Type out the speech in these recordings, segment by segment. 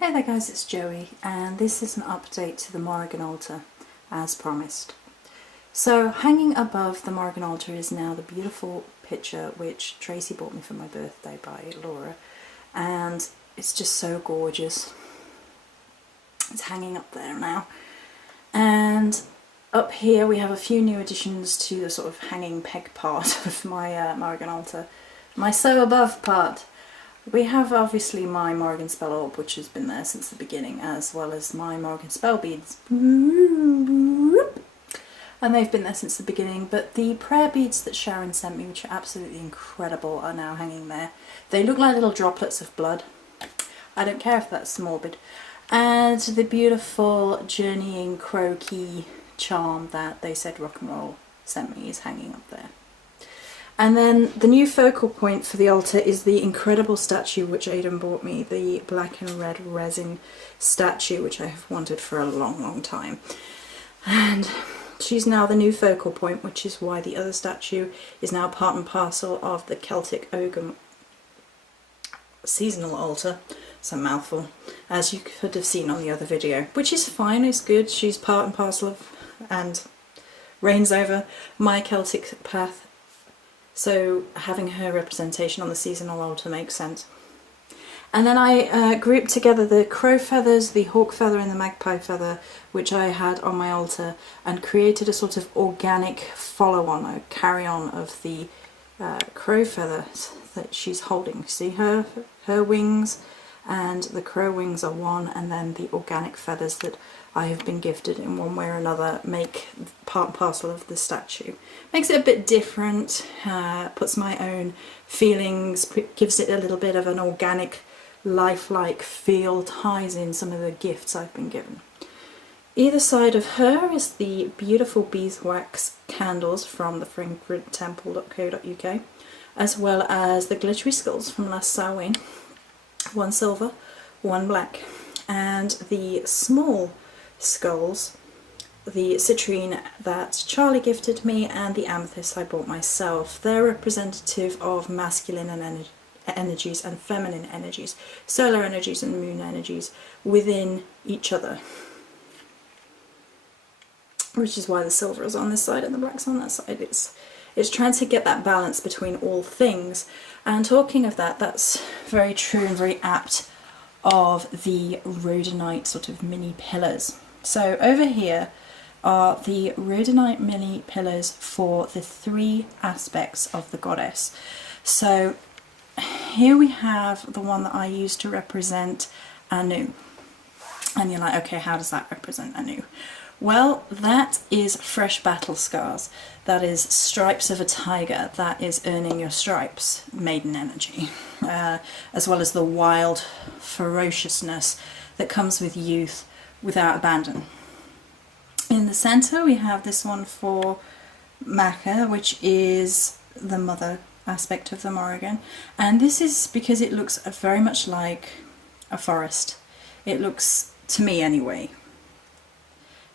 Hey there guys, it's Joey, and this is an update to the Morrigan altar, as promised. So hanging above the Morrigan altar is now the beautiful picture which Tracy bought me for my birthday by Laura, and it's just so gorgeous. It's hanging up there now. And up here we have a few new additions to the sort of hanging peg part of my Morrigan altar. My so above part. We have obviously my Morrigan spell orb, which has been there since the beginning, as well as my Morrigan spell beads. And they've been there since the beginning, but the prayer beads that Sharon sent me, which are absolutely incredible, are now hanging there. They look like little droplets of blood. I don't care if that's morbid. And the beautiful journeying crow key charm that they said rock and roll sent me is hanging up there. And then the new focal point for the altar is the incredible statue which Aidan bought me, the black and red resin statue, which I have wanted for a long time. And she's now the new focal point, which is why the other statue is now part and parcel of the Celtic ogre seasonal altar. It's a mouthful, as you could have seen on the other video, which is fine, it's good. She's part and parcel of and reigns over my Celtic path. So having her representation on the seasonal altar makes sense. And then I grouped together the crow feathers, the hawk feather and the magpie feather, which I had on my altar, and created a sort of organic follow-on, a carry-on of the crow feathers that she's holding. See her wings and the crow wings are one, and then the organic feathers that I have been gifted in one way or another make part and parcel of the statue. Makes it a bit different, puts my own feelings, gives it a little bit of an organic, lifelike feel, ties in some of the gifts I've been given. Either side of her is the beautiful beeswax candles from the fragranttemple.co.uk, as well as the glittery skulls from last Samhain. One silver, one black, and the small skulls, the citrine that Charlie gifted me and the amethyst I bought myself. They're representative of masculine and energies and feminine energies, solar energies and moon energies within each other, which is why the silver is on this side and the black's on that side. It's trying to get that balance between all things. And talking of that, that's very true and very apt of the rhodonite sort of mini pillars. So over here are the rhodonite mini pillars for the three aspects of the goddess. So here we have the one that I use to represent Anu. And you're like, okay, how does that represent Anu? Well, that is fresh battle scars. That is stripes of a tiger. That is earning your stripes, maiden energy. As well as the wild ferociousness that comes with youth without abandon. In the centre we have this one for Maka, which is the mother aspect of the Morrigan. And this is because it looks very much like a forest. It looks, to me anyway,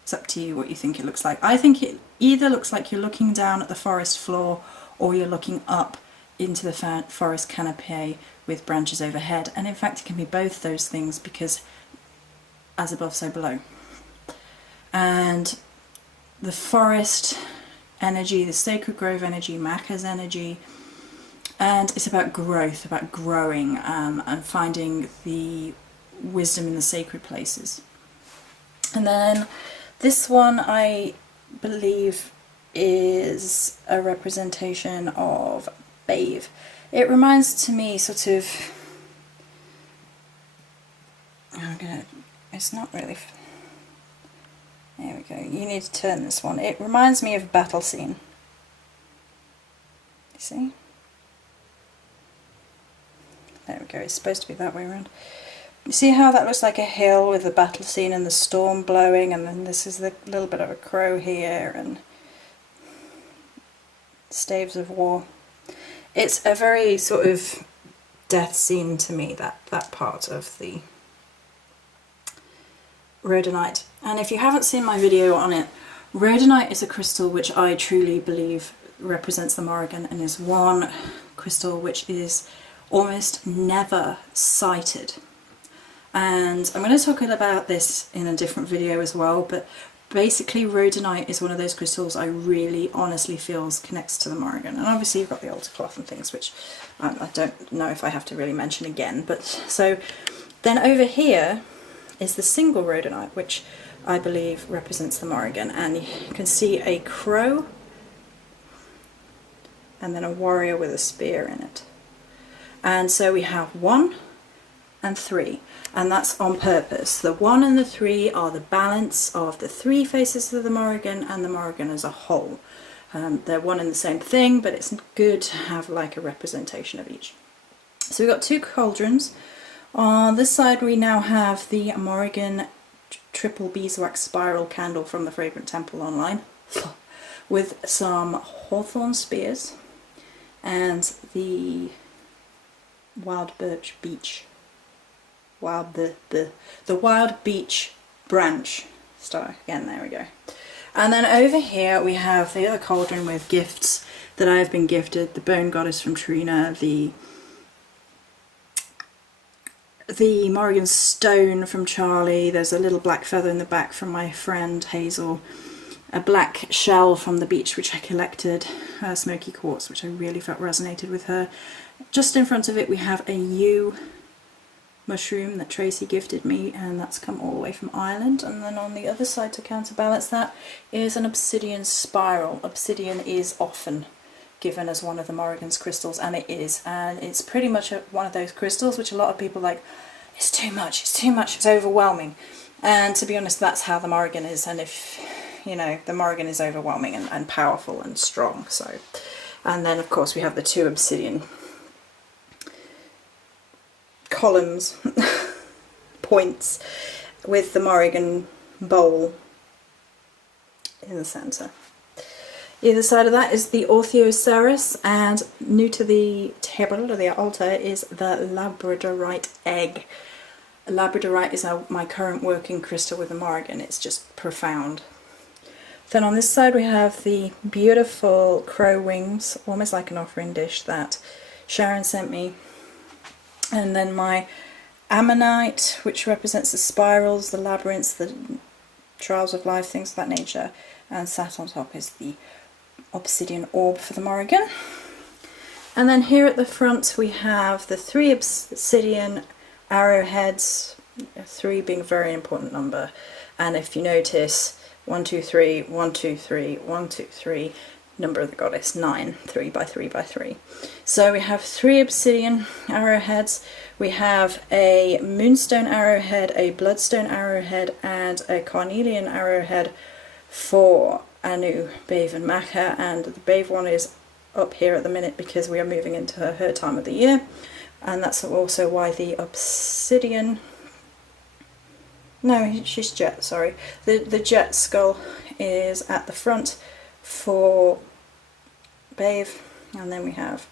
it's up to you what you think it looks like. I think it either looks like you're looking down at the forest floor or you're looking up into the forest canopy with branches overhead. And in fact it can be both those things, because as above so below. And the forest energy, the sacred grove energy, Maka's energy, and it's about growth, about growing and finding the wisdom in the sacred places. And then this one, I believe, is a representation of Babe. It reminds to me sort of, it's not really, there we go, you need to turn this one. It reminds me of Battle Scene. You see? There we go, it's supposed to be that way around. You see how that looks like a hill with the battle scene and the storm blowing, and then this is the little bit of a crow here and staves of war. It's a very sort of death scene to me, that part of the rhodonite. And if you haven't seen my video on it, rhodonite is a crystal which I truly believe represents the Morrigan, and is one crystal which is almost never sighted. and I'm going to talk about this in a different video as well, but basically rhodonite is one of those crystals I really honestly feels connects to the Morrigan. And obviously you've got the altar cloth and things, which I don't know if I have to really mention again. But so then over here is the single rhodonite, which I believe represents the Morrigan, and you can see a crow and then a warrior with a spear in it. And so we have 1 and 3, and that's on purpose. The 1 and the 3 are the balance of the 3 faces of the Morrigan and the Morrigan as a whole. They're one and the same thing, but it's good to have like a representation of each. So we've got 2 cauldrons. On this side we now have the Morrigan triple beeswax spiral candle from the Fragrant Temple online with some hawthorn spears and the wild birch beech. The wild beech branch star again. There we go. And then over here we have the other cauldron with gifts that I have been gifted: the bone goddess from Trina, the Morrigan stone from Charlie. There's a little black feather in the back from my friend Hazel. A black shell from the beach which I collected, smoky quartz, which I really felt resonated with her. Just in front of it we have a yew mushroom that Tracy gifted me, and that's come all the way from Ireland. And then on the other side, to counterbalance that, is an obsidian spiral. Obsidian is often given as one of the Morrigan's crystals, and it is, and it's pretty much one of those crystals which a lot of people are like, it's too much, it's overwhelming. And to be honest, that's how the Morrigan is. And if you know, the Morrigan is overwhelming and powerful and strong. So, and then of course we have the 2 obsidian columns points with the Morrigan bowl in the centre. Either side of that is the Orthioceras, and new to the table or the altar is the labradorite egg. Labradorite is my current working crystal with the Morrigan. It's just profound. Then on this side we have the beautiful crow wings, almost like an offering dish, that Sharon sent me. And then my ammonite, which represents the spirals, the labyrinths, the trials of life, things of that nature. And sat on top is the obsidian orb for the Morrigan. And then here at the front we have the 3 obsidian arrowheads, 3 being a very important number. And if you notice, 1, 2, 3, 1, 2, 3, 1, 2, 3, number of the goddess 9, 3 by 3 by 3. So we have 3 obsidian arrowheads. We have a moonstone arrowhead, a bloodstone arrowhead, and a carnelian arrowhead for Anu, Babe and Macha. And the Babe one is up here at the minute because we are moving into her time of the year, and that's also why the obsidian, no, she's jet, sorry, the jet skull is at the front for Babe, and then we have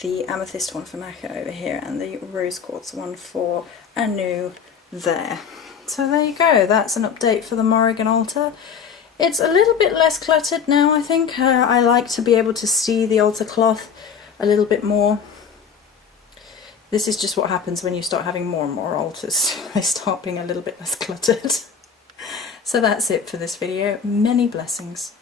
the amethyst one for Macha over here, and the rose quartz one for Anu there. So there you go, that's an update for the Morrigan altar. It's a little bit less cluttered now, I think. I like to be able to see the altar cloth a little bit more. This is just what happens when you start having more and more altars. They start being a little bit less cluttered. So that's it for this video. Many blessings.